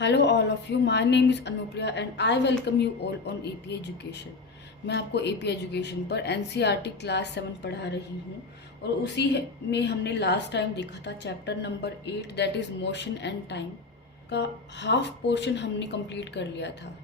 Hello all of you, my name is Anupriya and I welcome you all on AP education. मैं आपको AP education पर NCERT class 7 पढ़ा रही हूँ और उसी में हमने लास्ट टाइम देखा था chapter number 8 that is motion and time का हाफ पोर्शन हमने कंप्लीट कर लिया था।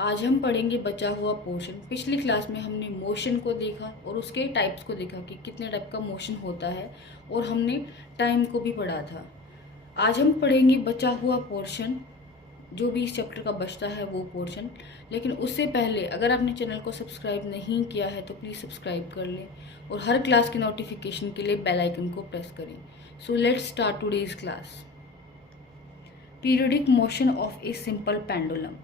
आज हम पढ़ेंगे बचा हुआ पोर्शन। पिछली क्लास में हमने मोशन को देखा और उसके टाइप्स को देखा कि कितने टाइप का मोशन होता है और हमने टाइम को भी पढ़ा था। आज हम पढ़ेंगे बचा हुआ पोर्शन, जो भी इस चैप्टर का बचता है वो पोर्शन। लेकिन उससे पहले अगर आपने चैनल को सब्सक्राइब नहीं किया है तो प्लीज़ सब्सक्राइब कर लें और हर क्लास के नोटिफिकेशन के लिए बेल आइकन को प्रेस करें। So let's start today's class. Periodic motion of a simple pendulum.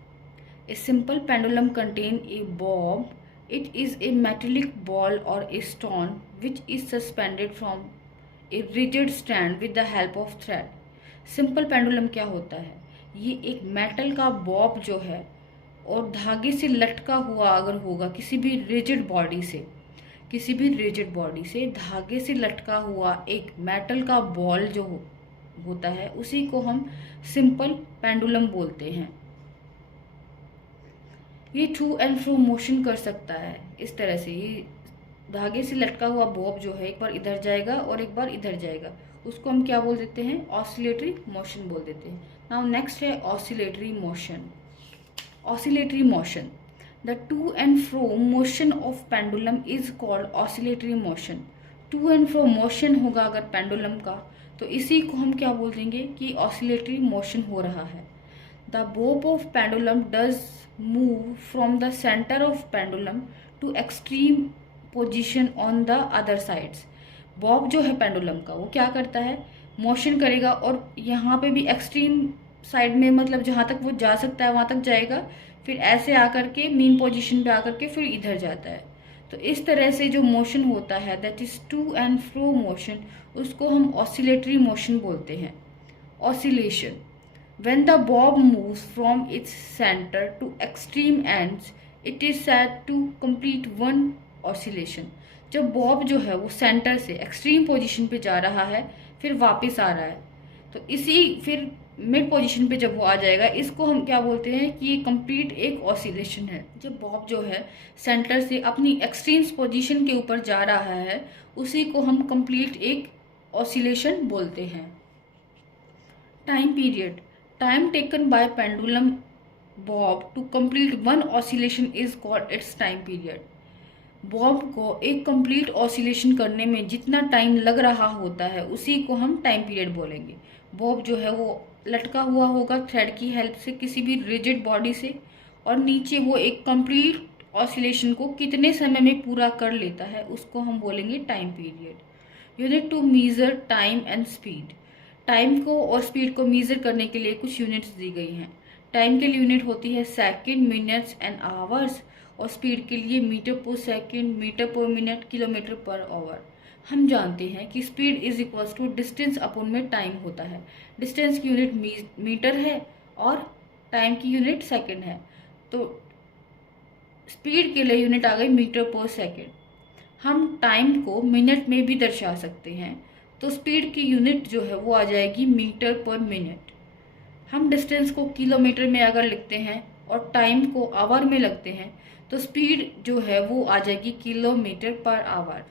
A simple pendulum contain a Bob. It is a metallic ball or a stone which is suspended from a rigid stand with the help of thread. Simple pendulum क्या होता है? ये एक metal का Bob जो है और धागे से लटका हुआ अगर होगा किसी भी रिजिड बॉडी से धागे से लटका हुआ एक मेटल का बॉल जो होता है उसी को हम सिंपल पेंडुलम बोलते हैं। ये टू एंड फ्रो मोशन कर सकता है। इस तरह से ये धागे से लटका हुआ बॉब जो है एक बार इधर जाएगा और एक बार इधर जाएगा, उसको हम क्या बोल देते हैं? ऑसिलेटरी मोशन बोल देते हैं। नाउ नेक्स्ट है oscillatory motion. Oscillatory motion, the to and fro motion of pendulum is called oscillatory motion. To and fro motion होगा अगर पेंडुलम का तो इसी को हम क्या बोल देंगे कि ऑसिलेटरी मोशन हो रहा है। The bob of pendulum does move from the centre of pendulum to extreme position on the other sides. Bob जो है पेंडुलम का वो क्या करता है? मोशन करेगा और यहाँ पे भी एक्सट्रीम साइड में, मतलब जहाँ तक वो जा सकता है वहाँ तक जाएगा, फिर ऐसे आकर के मीन पोजीशन पे आकर के फिर इधर जाता है। तो इस तरह से जो मोशन होता है that is to and fro motion, उसको हम ऑसिलेटरी मोशन बोलते हैं। Oscillation, when the bob moves from its center to extreme ends it is said to complete one oscillation। जब बॉब जो है वो सेंटर से एक्सट्रीम पोजीशन पे जा रहा है फिर वापस आ रहा है तो इसी फिर मिड पोजीशन पे जब वो आ जाएगा इसको हम क्या बोलते हैं कि ये कंप्लीट एक ऑसिलेशन है। जब बॉब जो है सेंटर से अपनी एक्सट्रीम पोजीशन के ऊपर जा रहा है उसी को हम कंप्लीट एक ऑसिलेशन बोलते हैं। Time period, time taken by pendulum bob to complete one oscillation is called its time period। Bob को एक कंप्लीट ऑसिलेशन करने में जितना टाइम लग रहा होता है उसी को हम टाइम पीरियड बोलेंगे। बॉब जो है वो लटका हुआ होगा थ्रेड की हेल्प से किसी भी रिजिड बॉडी से और नीचे वो एक कंप्लीट ऑसिलेशन को कितने समय में पूरा कर लेता है उसको हम बोलेंगे time period. Unit to measure time and speed. Time को और स्पीड को मेजर करने के लिए कुछ यूनिट्स दी गई हैं। टाइम के लिए यूनिट होती है सेकंड, मिनट्स एंड आवर्स और स्पीड के लिए metre per second, metre per minute, kilometre per hour. हम जानते हैं कि speed is equals to distance upon में टाइम होता है। डिस्टेंस की यूनिट मीटर है और टाइम की यूनिट सेकंड है, तो स्पीड के लिए यूनिट आ गई मीटर पर सेकंड। हम टाइम को मिनट में भी दर्शा सकते हैं तो स्पीड की यूनिट जो है वो आ जाएगी मीटर पर मिनट। हम डिस्टेंस को किलोमीटर में अगर लिखते हैं और टाइम को आवर में लगते हैं तो स्पीड जो है वो आ जाएगी kilometre per hour.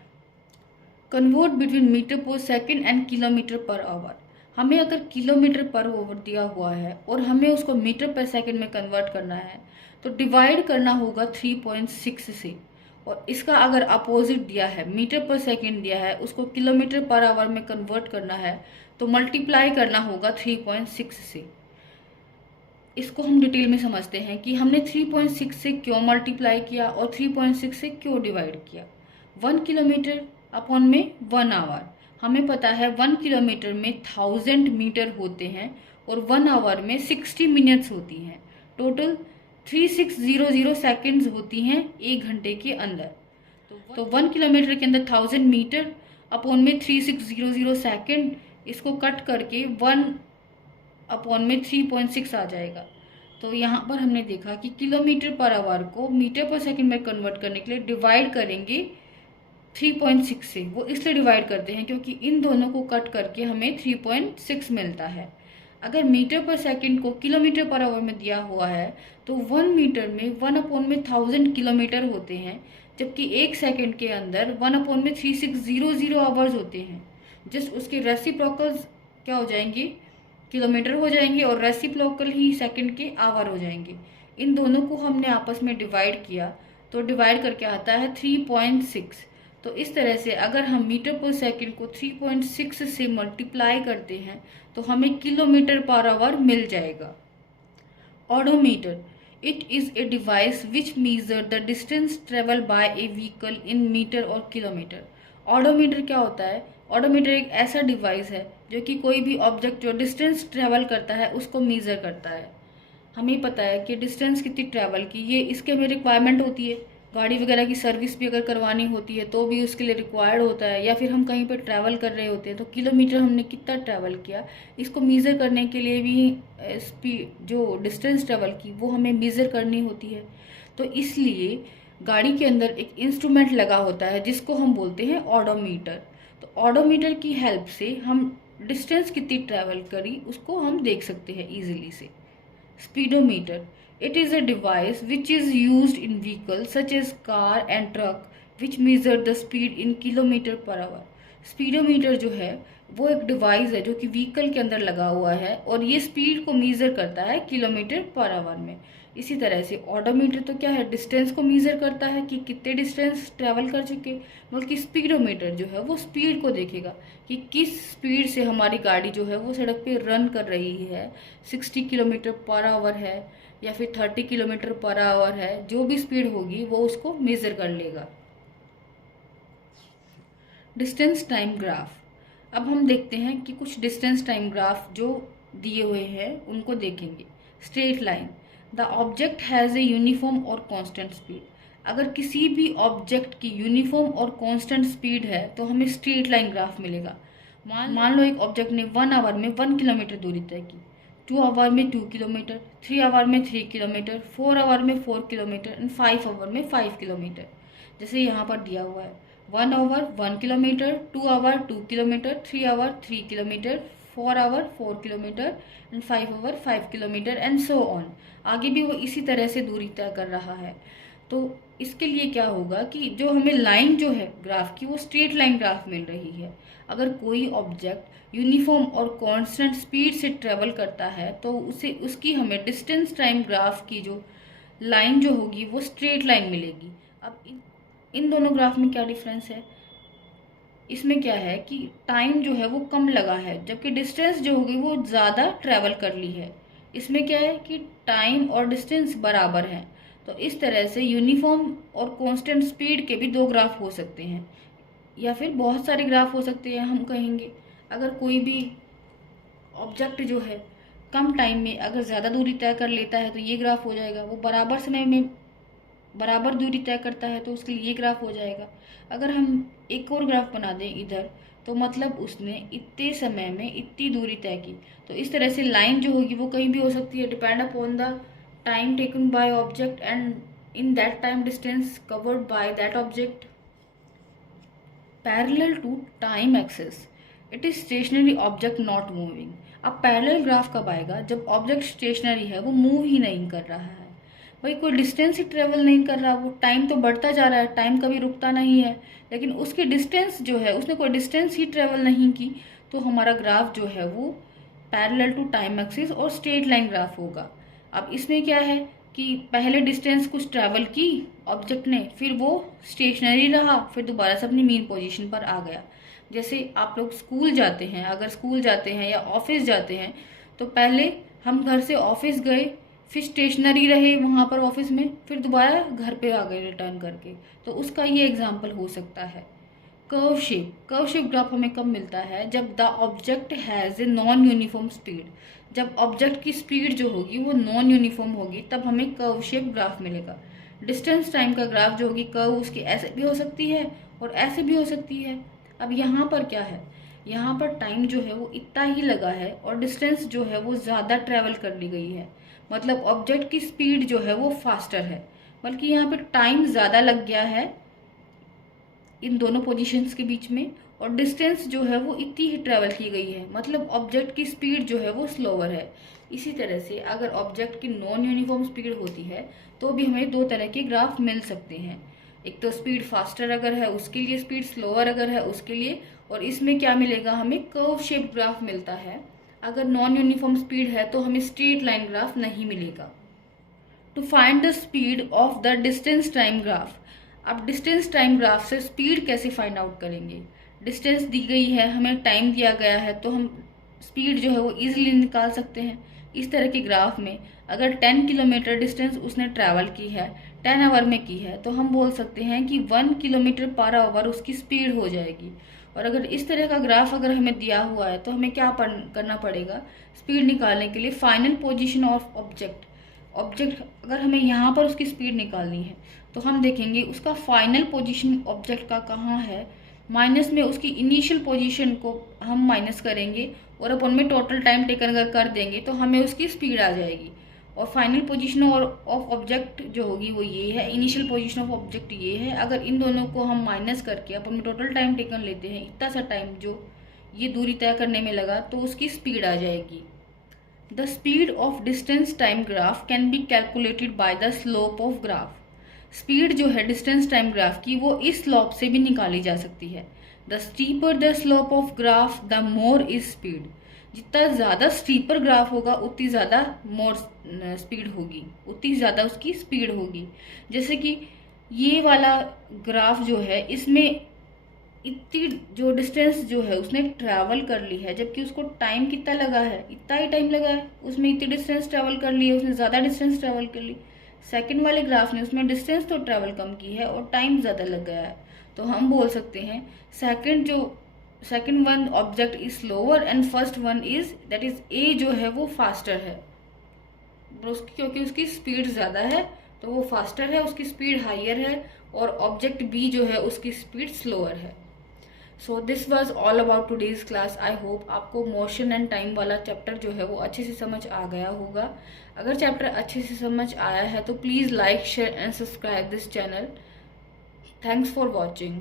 Convert between metre per second and kilometre per hour. हमें अगर किलोमीटर पर आवर दिया हुआ है और हमें उसको मीटर पर सेकंड में कन्वर्ट करना है तो डिवाइड करना होगा 3.6 से, और इसका अगर अपोजिट दिया है मीटर पर सेकंड दिया है उसको किलोमीटर पर आवर में कन्वर्ट करना है तो मल्टीप्लाई करना होगा 3.6 से। इसको हम डिटेल में समझते हैं कि हमने 3.6 से क्यों मल्टीप्लाई किया और 3.6 से क्यों डिवाइड किया। 1 किलोमीटर अपॉन में 1 आवर। हमें पता है 1 किलोमीटर में 1000 मीटर होते हैं और 1 आवर में 60 मिनट्स होती हैं। टोटल 3600 सेकेंड्स होती हैं 1 घंटे के अंदर। तो 1 किलोमीटर के अंदर 1000 मीटर अपॉन में 3600 सेकेंड, इसको कट करके 1 अपॉन में 3.6 आ जाएगा। तो यहाँ पर हमने देखा कि किलोमीटर पर आवर को मीटर पर सेकंड में कन्वर्ट करने के लिए डिवाइड करेंगे 3.6 से। वो इसलिए डिवाइड करते हैं क्योंकि इन दोनों को कट करके हमें 3.6 मिलता है। अगर मीटर पर सेकंड को किलोमीटर पर आवर में दिया हुआ है तो 1 मीटर में 1/1000 किलोमीटर होते हैं, जबकि 1 सेकंड के अंदर 1/3600 आवर्स होते हैं। जस्ट उसके रेसिप्रोकल्स क्या हो जाएंगे, किलोमीटर हो जाएंगे, और रेसिप्रोकल ही सेकंड के आवर हो जाएंगे। इन दोनों को हमने आपस में डिवाइड किया तो डिवाइड करके आता है 3.6। तो इस तरह से अगर हम मीटर पर सेकंड को 3.6 से मल्टीप्लाई करते हैं तो हमें किलोमीटर पर आवर मिल जाएगा। Odometer, it is a device which measure the distance travel by a vehicle in metre और किलोमीटर। ओडोमीटर क्या होता है? ओडोमीटर एक ऐसा डिवाइस है जो कि कोई भी ऑब्जेक्ट जो डिस्टेंस ट्रेवल करता है उसको मेजर करता है। हमें पता है कि डिस्टेंस कितनी ट्रैवल की, ये इसके में रिक्वायरमेंट होती है। गाड़ी वगैरह की सर्विस भी अगर करवानी होती है तो भी उसके लिए रिक्वायर्ड होता है, या फिर हम कहीं पर ट्रैवल कर रहे होते हैं तो किलोमीटर हमने कितना ट्रैवल किया, इसको मेज़र करने के लिए भी स्पीड जो डिस्टेंस ट्रैवल की वो हमें मेज़र करनी होती है। तो इसलिए गाड़ी के अंदर एक इंस्ट्रूमेंट लगा होता है जिसको हम बोलते हैं ओडोमीटर। तो ओडोमीटर की हेल्प से हम डिस्टेंस कितनी ट्रैवल करी उसको हम देख सकते हैं ईजिली से। Speedometer, it is a device which is used in vehicles such as car and truck which measure the speed in kilometer per hour। Speedometer जो है वो एक डिवाइस है जो कि व्हीकल के अंदर लगा हुआ है और ये स्पीड को मेज़र करता है किलोमीटर पर आवर में। इसी तरह से ऑडोमीटर तो क्या है, डिस्टेंस को मेज़र करता है कि कितने डिस्टेंस ट्रैवल कर चुके, बल्कि स्पीडोमीटर जो है वो स्पीड को देखेगा कि किस स्पीड से हमारी गाड़ी जो है वो सड़क पे रन कर रही है। 60 किलोमीटर पर आवर है या फिर 30 किलोमीटर पर आवर है, जो भी स्पीड होगी वो उसको मेज़र कर लेगा। डिस्टेंस टाइम ग्राफ, अब हम देखते हैं कि कुछ डिस्टेंस टाइम ग्राफ जो दिए हुए हैं उनको देखेंगे। Straight line, the object has a uniform और कांस्टेंट स्पीड। अगर किसी भी ऑब्जेक्ट की यूनिफॉर्म और कांस्टेंट स्पीड है तो हमें स्ट्रेट लाइन ग्राफ मिलेगा। मान लो एक ऑब्जेक्ट ने 1 आवर में 1 किलोमीटर दूरी तय की, 2 आवर में 2 किलोमीटर, 3 आवर में 3 किलोमीटर, 4 आवर में 4 किलोमीटर एंड 5 आवर में 5 किलोमीटर। जैसे यहाँ पर दिया हुआ है 1 hour 1 kilometre, 2 hour 2 kilometre, 3 hour 3 kilometre, 4 hour 4 kilometre and 5 hour 5 kilometre and so on. आगे भी वो इसी तरह से दूरी तय कर रहा है। तो इसके लिए क्या होगा कि जो हमें लाइन जो है ग्राफ की वो स्ट्रेट लाइन ग्राफ मिल रही है। अगर कोई ऑब्जेक्ट यूनिफॉर्म और कांस्टेंट स्पीड से ट्रेवल करता है तो उसे उसकी हमें डिस्टेंस टाइम ग्राफ की जो लाइन जो होगी वो स्ट्रेट लाइन मिलेगी। अब इन दोनों ग्राफ में क्या डिफरेंस है, इसमें क्या है कि टाइम जो है वो कम लगा है जबकि डिस्टेंस जो होगी वो ज़्यादा ट्रैवल कर ली है। इसमें क्या है कि टाइम और डिस्टेंस बराबर हैं। तो इस तरह से यूनिफॉर्म और कांस्टेंट स्पीड के भी दो ग्राफ हो सकते हैं, या फिर बहुत सारे ग्राफ हो सकते हैं। हम कहेंगे अगर कोई भी ऑब्जेक्ट जो है कम टाइम में अगर ज़्यादा दूरी तय कर लेता है तो ये ग्राफ हो जाएगा, वो बराबर समय में बराबर दूरी तय करता है तो उसके लिए ये ग्राफ हो जाएगा। अगर हम एक और ग्राफ बना दें इधर तो मतलब उसने इतने समय में इतनी दूरी तय की। तो इस तरह से लाइन जो होगी वो कहीं भी हो सकती है, depend upon the time taken by object and in that time distance covered by that object. Parallel to time axis, it is stationary object not moving. अब पैरेलल ग्राफ कब आएगा, जब ऑब्जेक्ट स्टेशनरी है, वो मूव ही नहीं कर रहा है। भाई कोई डिस्टेंस ही ट्रेवल नहीं कर रहा, वो टाइम तो बढ़ता जा रहा है, टाइम कभी रुकता नहीं है, लेकिन उसकी डिस्टेंस जो है उसने कोई डिस्टेंस ही ट्रेवल नहीं की। तो हमारा ग्राफ जो है वो पैरेलल टू टाइम एक्सिस और स्ट्रेट लाइन ग्राफ होगा। अब इसमें क्या है कि पहले डिस्टेंस कुछ ट्रैवल की ऑब्जेक्ट ने, फिर वो स्टेशनरी रहा, फिर दोबारा से अपनी मेन पोजीशन पर आ गया। जैसे आप लोग स्कूल जाते हैं, अगर स्कूल जाते हैं या ऑफिस जाते हैं तो पहले हम घर से ऑफिस गए, फिर स्टेशनरी रहे वहाँ पर ऑफिस में, फिर दोबारा घर पे आ गए रिटर्न करके। तो उसका ये एग्जाम्पल हो सकता है। कर्व शेप ग्राफ हमें कब मिलता है, जब the object has a non uniform speed. जब ऑब्जेक्ट की स्पीड जो होगी वो नॉन यूनिफॉर्म होगी तब हमें कर्व शेप ग्राफ मिलेगा। डिस्टेंस टाइम का ग्राफ जो होगी कर्व उसकी ऐसे भी हो सकती है और ऐसे भी हो सकती है। अब यहाँ पर क्या है, यहाँ पर टाइम जो है वो इतना ही लगा है और डिस्टेंस जो है वो ज़्यादा ट्रैवल कर ली गई है, मतलब ऑब्जेक्ट की स्पीड जो है वो फास्टर है, बल्कि यहाँ पे टाइम ज़्यादा लग गया है इन दोनों पोजीशंस के बीच में, और डिस्टेंस जो है वो इतनी ही ट्रेवल की गई है, मतलब ऑब्जेक्ट की स्पीड जो है वो स्लोअर है। इसी तरह से अगर ऑब्जेक्ट की नॉन यूनिफॉर्म स्पीड होती है तो भी हमें दो तरह के ग्राफ मिल सकते हैं। एक तो स्पीड फास्टर अगर है उसके लिए, स्पीड स्लोअर अगर है उसके लिए, और इसमें क्या मिलेगा, हमें कर्व शेप ग्राफ मिलता है। अगर नॉन यूनिफॉर्म स्पीड है तो हमें स्ट्रेट लाइन ग्राफ नहीं मिलेगा। To find the speed of the distance time graph, अब डिस्टेंस टाइम ग्राफ से स्पीड कैसे फाइंड आउट करेंगे। डिस्टेंस दी गई है, हमें टाइम दिया गया है, तो हम स्पीड जो है वो इजीली निकाल सकते हैं। इस तरह के ग्राफ में अगर 10 किलोमीटर डिस्टेंस उसने ट्रैवल की है, 10 आवर में की है, तो हम बोल सकते हैं कि 1 किलोमीटर पर आवर उसकी स्पीड हो जाएगी। और अगर इस तरह का ग्राफ अगर हमें दिया हुआ है तो हमें क्या करना पड़ेगा, स्पीड निकालने के लिए फाइनल पोजीशन ऑफ ऑब्जेक्ट अगर हमें यहाँ पर उसकी स्पीड निकालनी है तो हम देखेंगे उसका फाइनल पोजीशन ऑब्जेक्ट का कहाँ है, माइनस में उसकी इनिशियल पोजीशन को हम माइनस करेंगे और अपन में टोटल टाइम टेकन अगर कर देंगे तो हमें उसकी स्पीड आ जाएगी। और फाइनल पोजीशन ऑफ ऑब्जेक्ट जो होगी वो ये है, इनिशियल पोजीशन ऑफ ऑब्जेक्ट ये है। अगर इन दोनों को हम माइनस करके अपन में टोटल टाइम टेकन लेते हैं, इतना सा टाइम जो ये दूरी तय करने में लगा, तो उसकी स्पीड आ जाएगी। The speed of distance time graph can be calculated by the slope of graph. Speed जो है डिस्टेंस टाइम ग्राफ की वो इस स्लोप से भी निकाली जा सकती है। The steeper the slope of graph the more is speed. जितना ज़्यादा स्टीपर ग्राफ होगा उतनी ज़्यादा मोर स्पीड होगी, उतनी ज़्यादा उसकी स्पीड होगी। जैसे कि ये वाला ग्राफ जो है इसमें इतनी जो डिस्टेंस जो है उसने ट्रैवल कर ली है, जबकि उसको टाइम कितना लगा है, इतना ही टाइम लगा है, उसमें इतनी डिस्टेंस ट्रैवल कर ली है, उसने ज़्यादा डिस्टेंस ट्रैवल कर ली। सेकंड वाले ग्राफ ने उसमें डिस्टेंस तो ट्रैवल कम की है और टाइम ज़्यादा लग गया है। तो हम बोल सकते हैं second one object is slower and first one is that is a जो है वो फास्टर है, क्योंकि उसकी स्पीड ज़्यादा है तो वो फास्टर है, उसकी स्पीड हाइयर है, और ऑब्जेक्ट बी जो है उसकी स्पीड स्लोअर है। So this was all about today's class. I hope आपको मोशन एंड टाइम वाला चैप्टर जो है वो अच्छे से समझ आ गया होगा। अगर चैप्टर अच्छे से समझ आया है तो please like share and subscribe this channel. Thanks for watching.